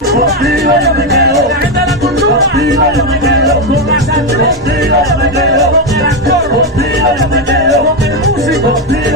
Contigo yo me quedo. La gente de la cultura. Contigo yo me quedo. Con las actrices. Contigo yo me quedo. Con el actor. Contigo yo me quedo. Con el músico.